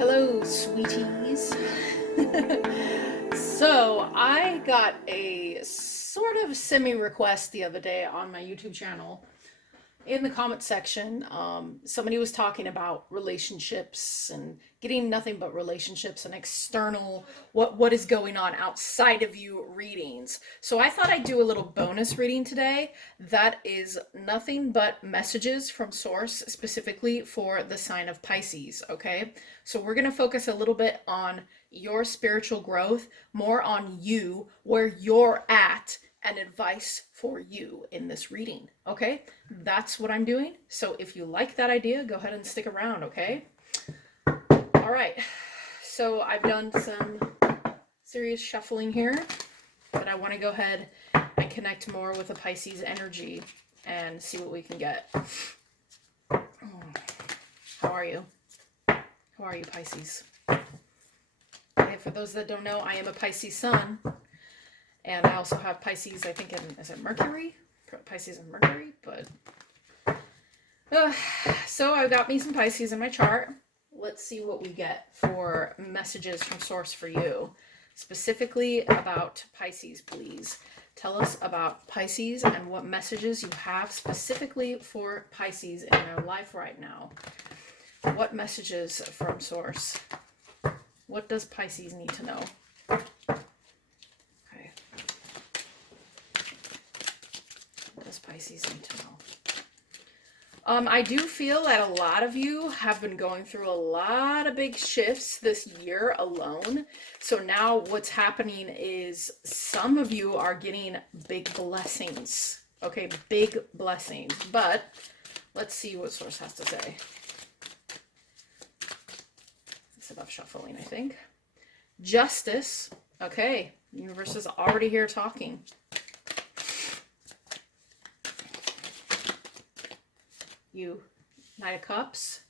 Hello, sweeties. So, I got a sort of semi request the other day on my YouTube channel. In the comment section, somebody was talking about relationships and getting nothing but relationships and external what is going on outside of you readings. So I thought I'd do a little bonus reading today that is nothing but messages from source specifically for the sign of Pisces. Okay, so we're going to focus a little bit on your spiritual growth, more on you, where you're at, and advice for you in this reading. Okay, that's what I'm doing. So if you like that idea, go ahead and stick around. Okay, all right, so I've done some serious shuffling here, but I want to go ahead and connect more with the Pisces energy and see what we can get. How are you? How are you, Pisces? Okay, for those that don't know, I am a Pisces sun. And I also have Pisces, I think, is it Mercury? Pisces and Mercury, but... so I've got me some Pisces in my chart. Let's see what we get for messages from Source for you. Specifically about Pisces, please. Tell us about Pisces and what messages you have specifically for Pisces in their life right now. What messages from Source? What does Pisces need to know? Pisces need to know. I do feel that a lot of you have been going through a lot of big shifts this year alone. So now what's happening is some of you are getting big blessings. Okay, big blessings. But let's see what Source has to say. It's enough shuffling, I think. Justice. Okay, the universe is already here talking. You, Knight of Cups.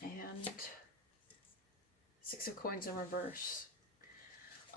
And Six of Coins in reverse.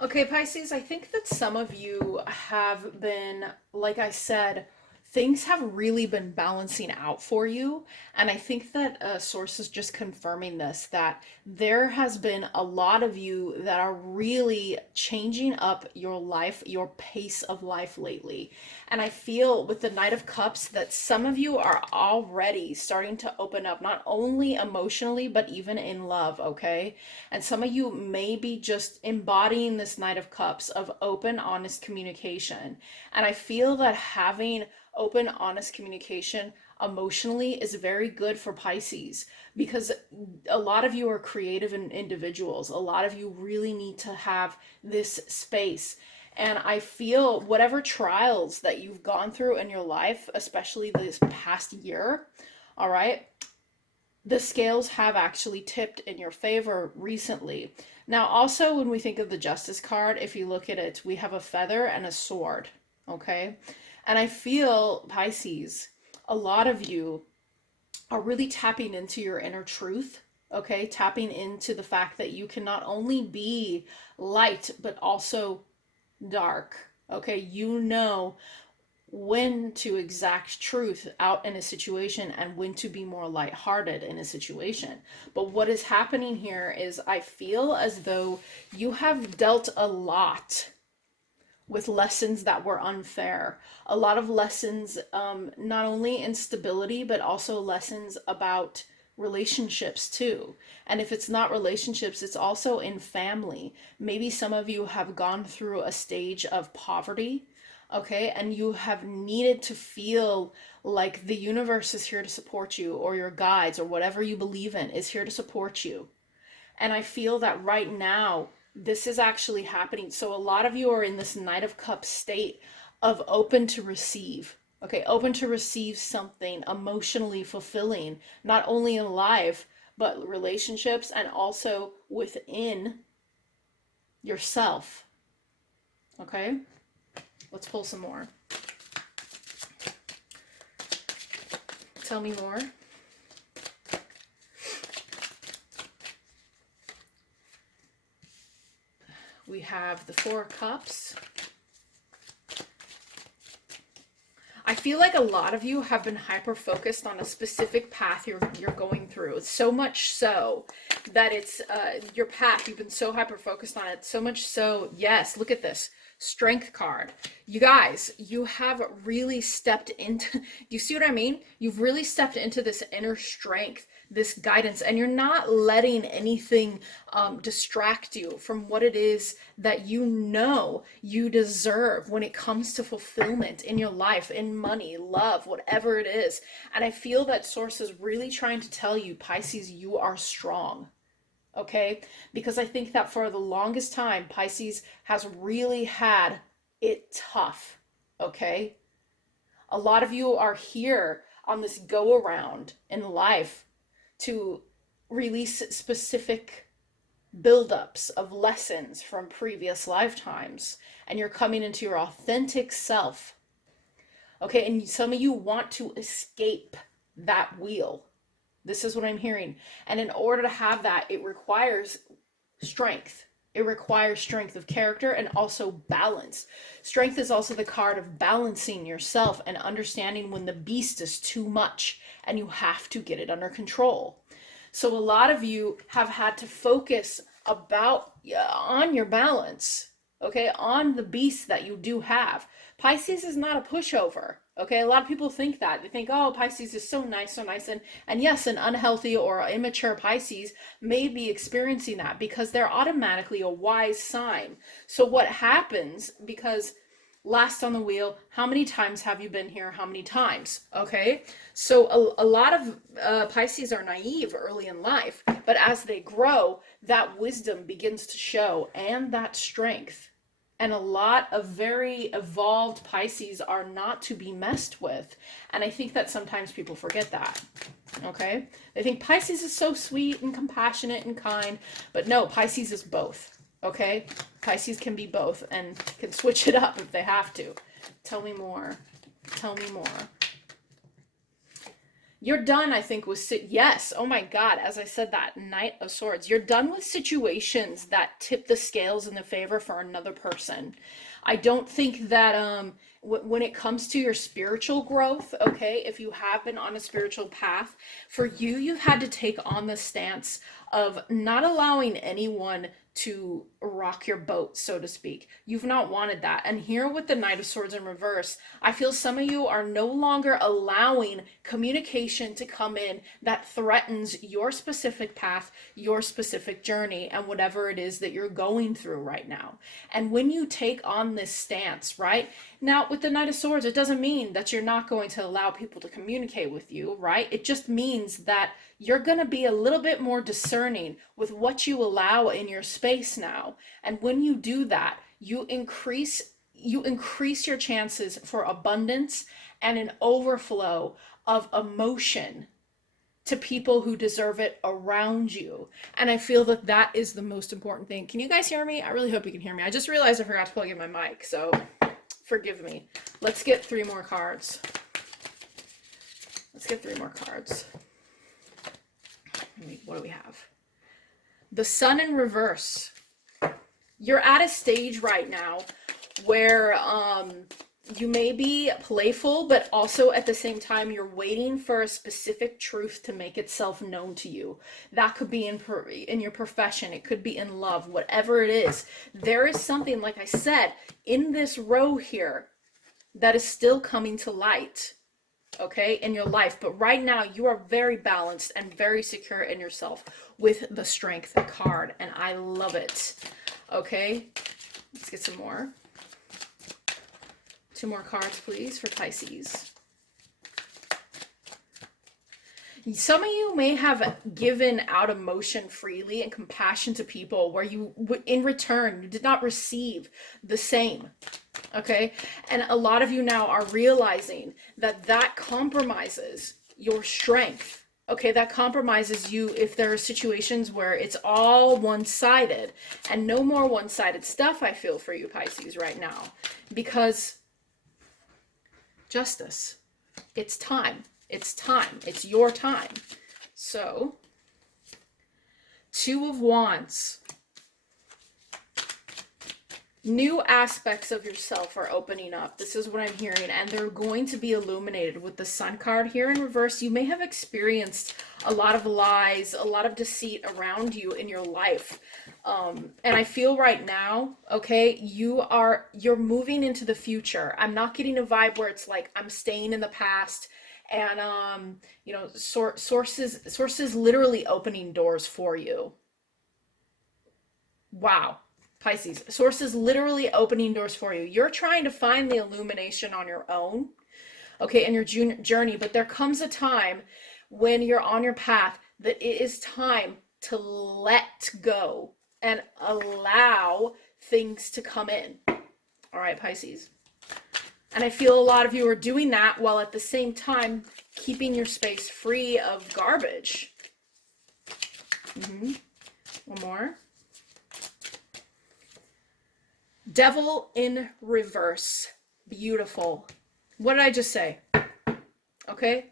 Okay, Pisces, I think that some of you have been, like I said, things have really been balancing out for you. And I think that Source is just confirming this, that there has been a lot of you that are really changing up your life, your pace of life lately. And I feel with the Knight of Cups that some of you are already starting to open up, not only emotionally, but even in love, okay? And some of you may be just embodying this Knight of Cups of open, honest communication. And I feel that having open, honest communication emotionally is very good for Pisces, because a lot of you are creative individuals. A lot of you really need to have this space. And I feel whatever trials that you've gone through in your life, especially this past year, all right, the scales have actually tipped in your favor recently. Now, also, when we think of the Justice card, if you look at it, we have a feather and a sword, okay? And I feel, Pisces, a lot of you are really tapping into your inner truth, okay? Tapping into the fact that you can not only be light, but also dark, okay? You know when to exact truth out in a situation and when to be more lighthearted in a situation. But what is happening here is I feel as though you have dealt a lot with lessons that were unfair. A lot of lessons, not only in stability, but also lessons about relationships too. And if it's not relationships, it's also in family. Maybe some of you have gone through a stage of poverty, okay? And you have needed to feel like the universe is here to support you, or your guides, or whatever you believe in is here to support you. And I feel that right now, this is actually happening. So a lot of you are in this Knight of Cups state of open to receive. Okay, open to receive something emotionally fulfilling, not only in life, but relationships and also within yourself. Okay, let's pull some more. Tell me more. We have the Four of Cups. I feel like a lot of you have been hyper focused on a specific path you're going through. So much so that it's your path. You've been so hyper focused on it. So much so, yes, look at this strength card. You guys, you have really stepped into, do you see what I mean? You've really stepped into this inner strength, this guidance, and you're not letting anything distract you from what it is that you know you deserve when it comes to fulfillment in your life, in money, love, whatever it is. And I feel that Source is really trying to tell you, Pisces, you are strong. Okay, because I think that for the longest time Pisces has really had it tough. Okay, a lot of you are here on this go around in life to release specific buildups of lessons from previous lifetimes, and you're coming into your authentic self. Okay, and some of you want to escape that wheel. This is what I'm hearing. And in order to have that, it requires strength. It requires strength of character and also balance. Strength is also the card of balancing yourself and understanding when the beast is too much and you have to get it under control. So a lot of you have had to focus on your balance, okay, on the beast that you do have. Pisces is not a pushover. Okay, a lot of people think that. They think, oh, Pisces is so nice, so nice. And yes, an unhealthy or immature Pisces may be experiencing that because they're automatically a wise sign. So what happens, because last on the wheel, how many times have you been here? How many times? Okay, so a lot of Pisces are naive early in life, but as they grow, that wisdom begins to show and that strength. And a lot of very evolved Pisces are not to be messed with. And I think that sometimes people forget that. Okay? They think Pisces is so sweet and compassionate and kind. But no, Pisces is both. Okay? Pisces can be both and can switch it up if they have to. Tell me more. Tell me more. You're done, I think, with yes. Oh my God. As I said that, Knight of Swords. You're done with situations that tip the scales in the favor for another person. I don't think that when it comes to your spiritual growth, okay, if you have been on a spiritual path, for you, you've had to take on the stance of not allowing anyone to rock your boat, so to speak. You've not wanted that. And here with the Knight of Swords in reverse, I feel some of you are no longer allowing communication to come in that threatens your specific path, your specific journey, and whatever it is that you're going through right now. And when you take on this stance, right? Now, with the Knight of Swords, it doesn't mean that you're not going to allow people to communicate with you, right? It just means that you're going to be a little bit more discerning with what you allow in your space now. And when you do that, you increase your chances for abundance and an overflow of emotion to people who deserve it around you. And I feel that that is the most important thing. Can you guys hear me? I really hope you can hear me. I just realized I forgot to plug in my mic, so forgive me. Let's get 3 more cards. Let's get 3 more cards. What do we have? The Sun in reverse. You're at a stage right now where you may be playful, but also at the same time you're waiting for a specific truth to make itself known to you. That could be in your profession, it could be in love, whatever it is. There is something, like I said, in this row here that is still coming to light, okay, in your life. But right now you are very balanced and very secure in yourself with the Strength card, and I love it. Okay, let's get some more. 2 more cards, please, for Pisces. Some of you may have given out emotion freely and compassion to people where you, in return, you did not receive the same. Okay, and a lot of you now are realizing that that compromises your strength. Okay, that compromises you if there are situations where it's all one-sided, and no more one-sided stuff, I feel, for you Pisces right now, because justice, it's time. It's time. It's your time. So, 2 of Wands. New aspects of yourself are opening up. This is what I'm hearing, and they're going to be illuminated with the Sun card here in reverse. You may have experienced a lot of lies, a lot of deceit around you in your life. And I feel right now, okay, you're moving into the future. I'm not getting a vibe where it's like I'm staying in the past, and you know, sources literally opening doors for you. Wow. Pisces, sources literally opening doors for you. You're trying to find the illumination on your own, okay, in your journey, but there comes a time when you're on your path that it is time to let go and allow things to come in. All right, Pisces. And I feel a lot of you are doing that while at the same time keeping your space free of garbage. One more. Devil in reverse. Beautiful. What did I just say? Okay.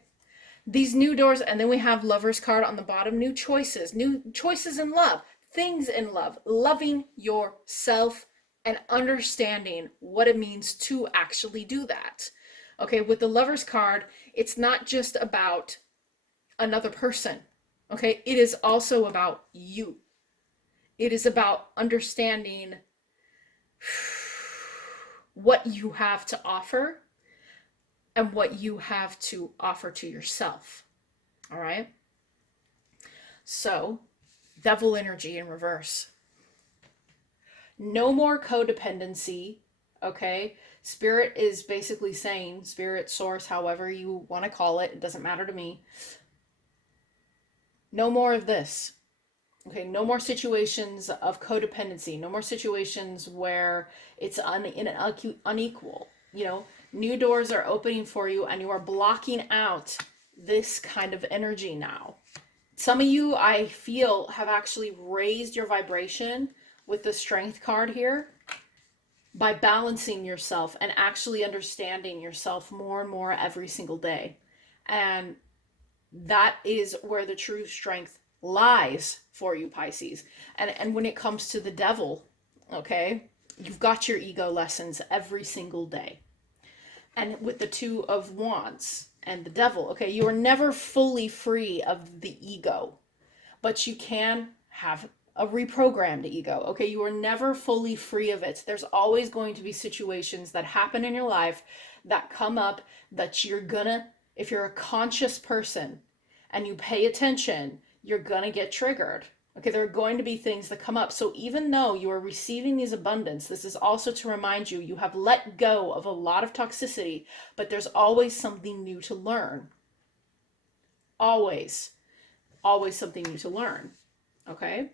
These new doors, and then we have Lover's card on the bottom. New choices in love, things in love, loving yourself and understanding what it means to actually do that. Okay. With the Lover's card, it's not just about another person. Okay. It is also about you. It is about understanding what you have to offer and what you have to offer to yourself. All right. So, devil energy in reverse. No more codependency. Okay. Spirit is basically saying, spirit, source, however you want to call it, it doesn't matter to me. No more of this. Okay, no more situations of codependency. No more situations where it's unequal. You know, new doors are opening for you, and you are blocking out this kind of energy now. Some of you, I feel, have actually raised your vibration with the Strength card here by balancing yourself and actually understanding yourself more and more every single day. And that is where the true strength lies for you, Pisces. And when it comes to the devil, okay, you've got your ego lessons every single day. And with the Two of Wands and the devil, okay, you are never fully free of the ego, but you can have a reprogrammed ego. Okay, you are never fully free of it. There's always going to be situations that happen in your life that come up that you're gonna, if you're a conscious person and you pay attention, you're gonna get triggered. Okay, there are going to be things that come up. So even though you are receiving these abundance, this is also to remind you, you have let go of a lot of toxicity, but there's always something new to learn. Always something new to learn. Okay.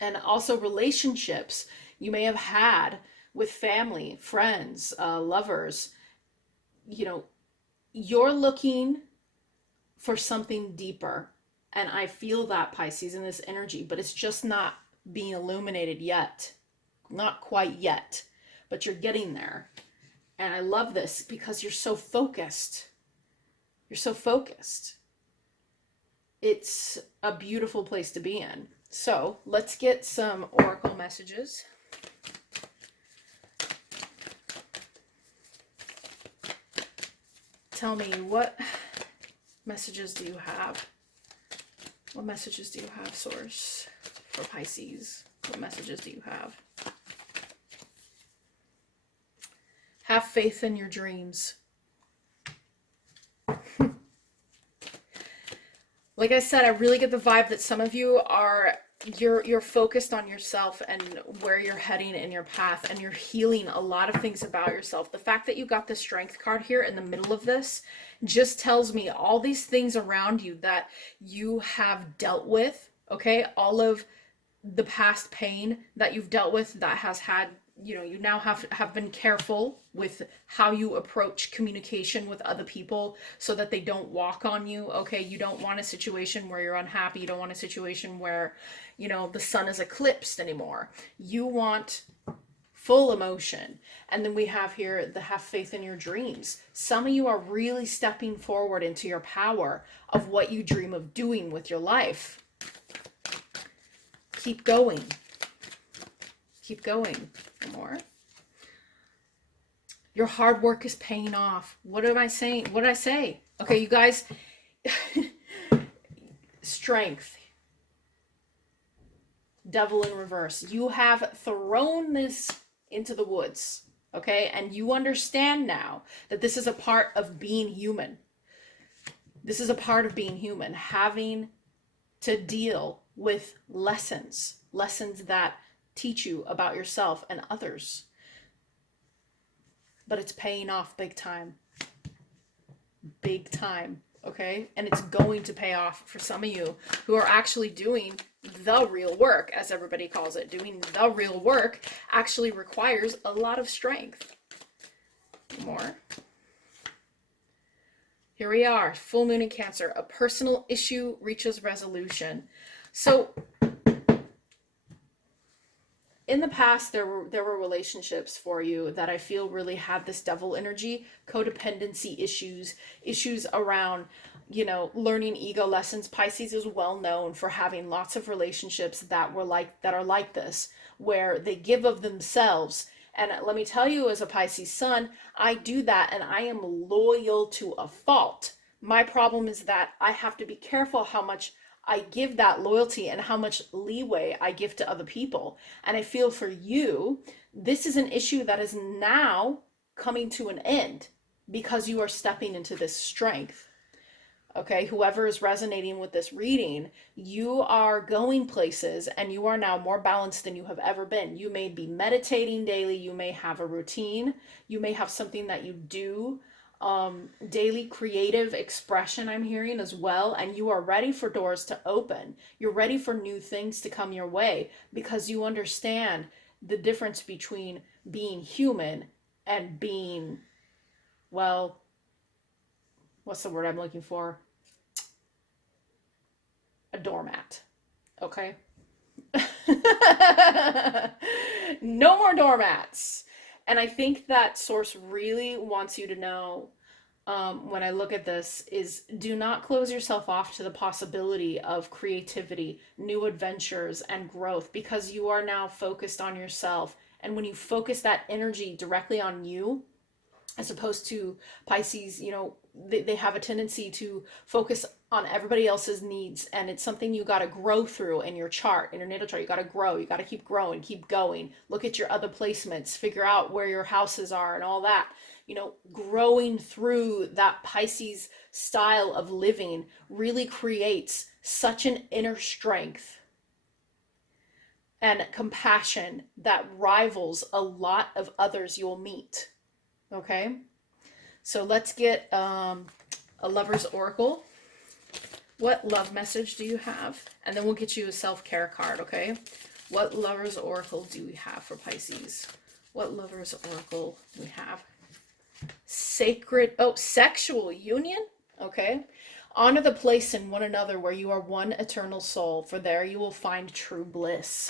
And also relationships you may have had with family, friends, lovers. You know, you're looking for something deeper. And I feel that, Pisces, in this energy, but it's just not being illuminated yet. Not quite yet, but you're getting there. And I love this because you're so focused. You're so focused. It's a beautiful place to be in. So let's get some oracle messages. Tell me, what messages do you have? What messages do you have, Source, for Pisces? What messages do you have? Have faith in your dreams. Like I said, I really get the vibe that some of you are, you're focused on yourself and where you're heading in your path, and you're healing a lot of things about yourself. The fact that you got the Strength card here in the middle of this just tells me all these things around you that you have dealt with, okay? All of the past pain that you've dealt with that has had, you know, you now have been careful with how you approach communication with other people so that they don't walk on you. Okay, you don't want a situation where you're unhappy. You don't want a situation where, you know, the sun is eclipsed anymore. You want full emotion. And then we have here the have faith in your dreams. Some of you are really stepping forward into your power of what you dream of doing with your life. Keep going. Keep going. More. Your hard work is paying off. What am I saying? What did I say? Okay, you guys. Strength. Devil in reverse. You have thrown this into the woods. Okay, and you understand now that this is a part of being human. This is a part of being human, having to deal with lessons that teach you about yourself and others. But it's paying off big time. Big time, okay? And it's going to pay off for some of you who are actually doing the real work, as everybody calls it. Doing the real work actually requires a lot of strength. More. Here we are, full moon in Cancer. A personal issue reaches resolution. So in the past, there were relationships for you that I feel really had this devil energy, codependency issues around, learning ego lessons. Pisces is well known for having lots of relationships that are like this, where they give of themselves. And let me tell you, as a Pisces sun, I do that and I am loyal to a fault. My problem is that I have to be careful how much I give that loyalty and how much leeway I give to other people. And I feel for you, this is an issue that is now coming to an end because you are stepping into this strength. Okay, whoever is resonating with this reading, you are going places and you are now more balanced than you have ever been. You may be meditating daily, you may have a routine, you may have something that you do, daily creative expression I'm hearing as well, and you are ready for doors to open. You're ready for new things to come your way because you understand the difference between being human and being, well, what's the word I'm looking for? A doormat. Okay? No more doormats. And I think that Source really wants you to know, when I look at this, is do not close yourself off to the possibility of creativity, new adventures, and growth, because you are now focused on yourself. And when you focus that energy directly on you, as opposed to Pisces, they have a tendency to focus on everybody else's needs, and it's something you got to grow through in your chart, in your natal chart. You got to grow, you got to keep growing, keep going, look at your other placements, figure out where your houses are and all that. Growing through that Pisces style of living really creates such an inner strength and compassion that rivals a lot of others you'll meet. Okay, so let's get a Lover's Oracle. What love message do you have? And then we'll get you a self-care card, okay? What Lover's Oracle do we have for Pisces? What Lover's Oracle do we have? Sexual union, okay? Honor the place in one another where you are one eternal soul, for there you will find true bliss.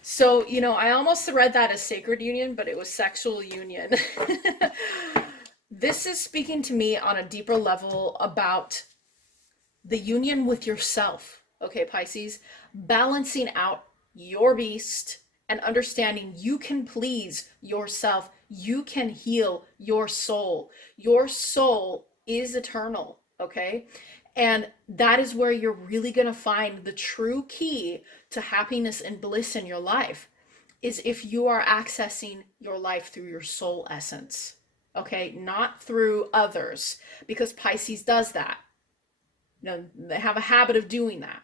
So, I almost read that as sacred union, but it was sexual union. This is speaking to me on a deeper level about the union with yourself, okay, Pisces? Balancing out your beast and understanding you can please yourself. You can heal your soul. Your soul is eternal, okay? And that is where you're really going to find the true key to happiness and bliss in your life, is if you are accessing your life through your soul essence, okay? Not through others, because Pisces does that. They have a habit of doing that.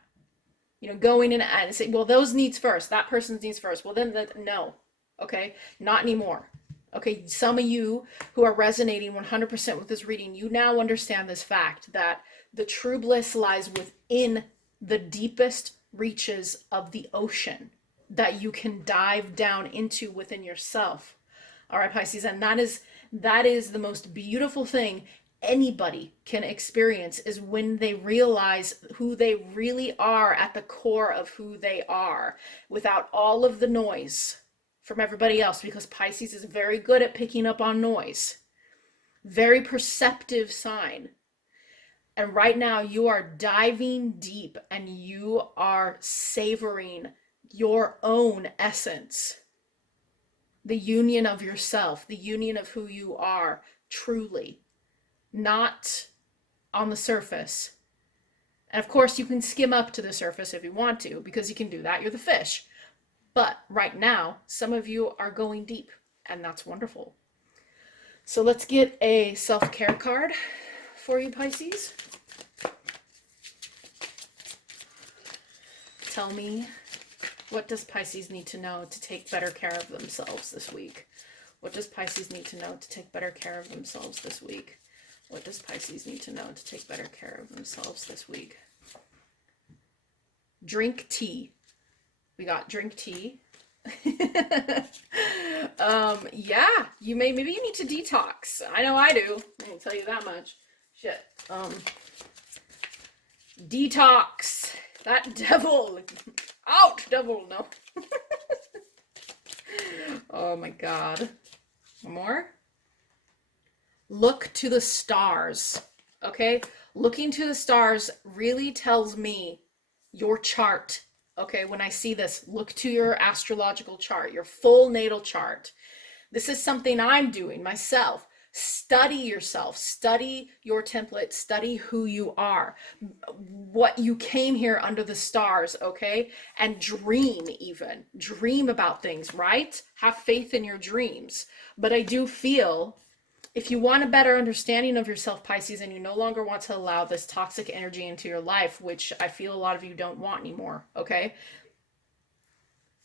Going in and saying, well, those needs first, that person's needs first. Well, then no, okay? Not anymore. Okay, some of you who are resonating 100% with this reading, you now understand this fact that the true bliss lies within the deepest reaches of the ocean that you can dive down into within yourself. All right, Pisces, and that is the most beautiful thing anybody can experience, is when they realize who they really are at the core of who they are, without all of the noise from everybody else, because Pisces is very good at picking up on noise. Very perceptive sign. And right now you are diving deep and you are savoring your own essence. the union of yourself, the union of who you are truly, not on the surface. And of course, you can skim up to the surface if you want to, because you can do that. You're the fish. But right now, some of you are going deep, and that's wonderful. So let's get a self-care card for you, Pisces. Tell me, what does Pisces need to know to take better care of themselves this week? What does Pisces need to know to take better care of themselves this week? What does Pisces need to know to take better care of themselves this week? Drink tea. We got drink tea. Yeah, maybe you need to detox. I know I do. I can tell you that much. Shit. Detox. That devil. Out, devil. No. Oh my God. One more. Look to the stars. Okay? Looking to the stars really tells me your chart. Okay, when I see this, look to your astrological chart, your full natal chart. This is something I'm doing myself. Study yourself, study your template, study who you are, what you came here under the stars, okay? And dream even. Dream about things, right? Have faith in your dreams. But I do feel if you want a better understanding of yourself, Pisces, and you no longer want to allow this toxic energy into your life, which I feel a lot of you don't want anymore, okay?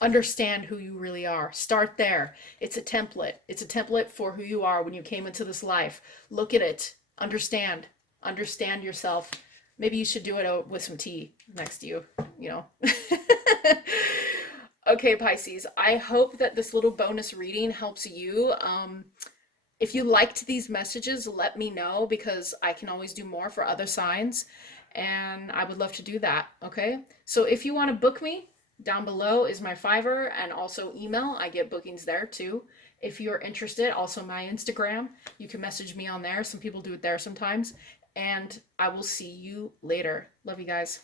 Understand who you really are. Start there. It's a template. It's a template for who you are when you came into this life. Look at it. Understand. Understand yourself. Maybe you should do it with some tea next to you, you know. Okay, Pisces, I hope that this little bonus reading helps you. If you liked these messages, let me know, because I can always do more for other signs, and I would love to do that, okay? So if you want to book me, down below is my Fiverr and also email. I get bookings there too. If you're interested, also my Instagram, you can message me on there. Some people do it there sometimes. And I will see you later. Love you guys.